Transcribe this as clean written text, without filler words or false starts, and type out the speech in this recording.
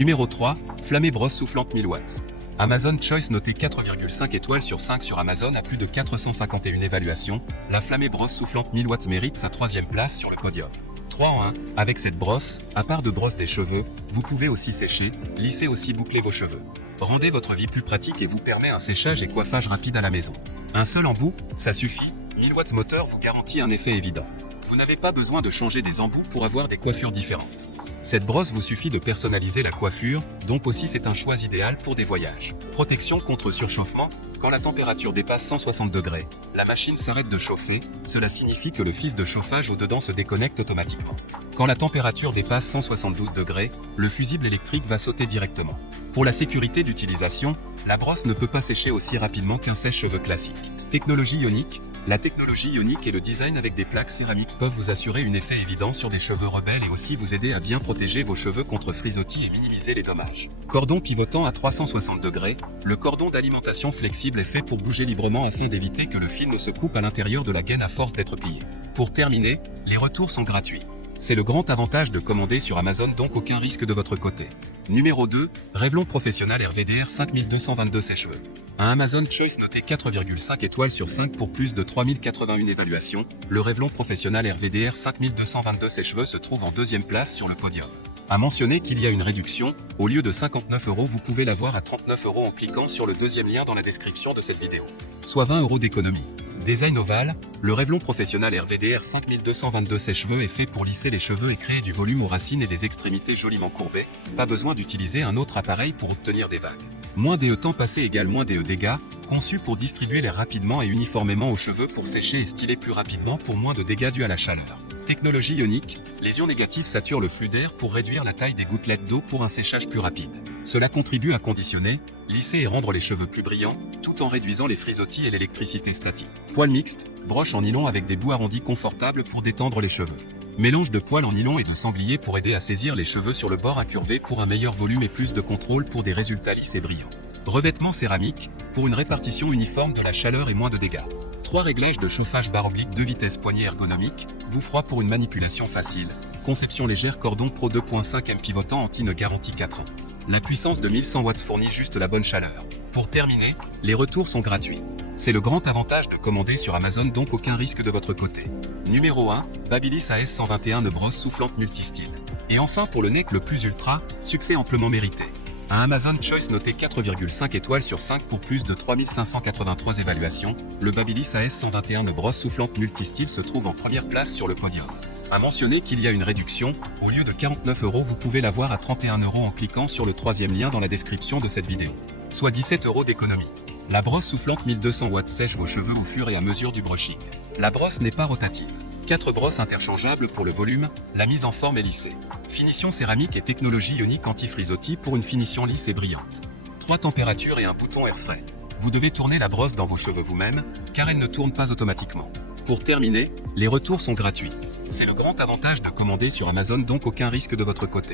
Numéro 3, Flamé brosse soufflante 1000 watts. Amazon Choice noté 4,5 étoiles sur 5 sur Amazon à plus de 451 évaluations, la Flamé brosse soufflante 1000 watts mérite sa 3e place sur le podium. 3 en 1, avec cette brosse, à part de brosse des cheveux, vous pouvez aussi sécher, lisser aussi boucler vos cheveux. Rendez votre vie plus pratique et vous permet un séchage et coiffage rapide à la maison. Un seul embout, ça suffit, 1000 watts moteur vous garantit un effet évident. Vous n'avez pas besoin de changer des embouts pour avoir des coiffures différentes. Cette brosse vous suffit de personnaliser la coiffure, donc aussi c'est un choix idéal pour des voyages. Protection contre surchauffement, quand la température dépasse 160 degrés, la machine s'arrête de chauffer, cela signifie que le fil de chauffage au-dedans se déconnecte automatiquement. Quand la température dépasse 172 degrés, le fusible électrique va sauter directement. Pour la sécurité d'utilisation, la brosse ne peut pas sécher aussi rapidement qu'un sèche-cheveux classique. Technologie ionique. La technologie ionique et le design avec des plaques céramiques peuvent vous assurer un effet évident sur des cheveux rebelles et aussi vous aider à bien protéger vos cheveux contre frisottis et minimiser les dommages. Cordon pivotant à 360 degrés, le cordon d'alimentation flexible est fait pour bouger librement afin d'éviter que le fil ne se coupe à l'intérieur de la gaine à force d'être plié. Pour terminer, les retours sont gratuits. C'est le grand avantage de commander sur Amazon, donc aucun risque de votre côté. Numéro 2, Revlon Professionnel RVDR 5222 sèche-cheveux. Un Amazon Choice noté 4,5 étoiles sur 5 pour plus de 3081 évaluations, le Revlon Professionnel RVDR 5222 sèche-cheveux se trouve en 2e place sur le podium. À mentionner qu'il y a une réduction, au lieu de 59 €, vous pouvez l'avoir à 39 € en cliquant sur le 2e lien dans la description de cette vidéo. Soit 20 € d'économie. Design ovale, le Revlon Professionnel RVDR 5222 sèche-cheveux est fait pour lisser les cheveux et créer du volume aux racines et des extrémités joliment courbées, pas besoin d'utiliser un autre appareil pour obtenir des vagues. Moins de temps passé égale moins de dégâts, conçu pour distribuer l'air rapidement et uniformément aux cheveux pour sécher et styler plus rapidement pour moins de dégâts dus à la chaleur. Technologie ionique, les ions négatifs saturent le flux d'air pour réduire la taille des gouttelettes d'eau pour un séchage plus rapide. Cela contribue à conditionner, lisser et rendre les cheveux plus brillants, tout en réduisant les frisottis et l'électricité statique. Poil mixte, broche en nylon avec des bouts arrondis confortables pour détendre les cheveux. Mélange de poils en nylon et de sanglier pour aider à saisir les cheveux sur le bord incurvé pour un meilleur volume et plus de contrôle pour des résultats lisses et brillants. Revêtement céramique, pour une répartition uniforme de la chaleur et moins de dégâts. 3 réglages de chauffage barre oblique 2 vitesses poignée ergonomique, bout froid pour une manipulation facile. Conception légère cordon Pro 2.5 M pivotant anti-nœud garantie 4 ans. La puissance de 1100 watts fournit juste la bonne chaleur. Pour terminer, les retours sont gratuits. C'est le grand avantage de commander sur Amazon, donc aucun risque de votre côté. Numéro 1, Babyliss AS121 nœud brosse soufflante multistyle. Et enfin pour le NEC le plus ultra, succès amplement mérité. Un Amazon Choice noté 4,5 étoiles sur 5 pour plus de 3583 évaluations, le Babyliss AS121 nœud brosse soufflante multistyle se trouve en 1re place sur le podium. À mentionner qu'il y a une réduction, au lieu de 49 € vous pouvez l'avoir à 31 € en cliquant sur le 3e lien dans la description de cette vidéo. Soit 17 € d'économie. La brosse soufflante 1200 watts sèche vos cheveux au fur et à mesure du brushing. La brosse n'est pas rotative. 4 brosses interchangeables pour le volume, la mise en forme est lissée. Finition céramique et technologie ionique anti-frisottis pour une finition lisse et brillante. 3 températures et un bouton air frais. Vous devez tourner la brosse dans vos cheveux vous-même, car elle ne tourne pas automatiquement. Pour terminer, les retours sont gratuits. C'est le grand avantage de commander sur Amazon, donc aucun risque de votre côté.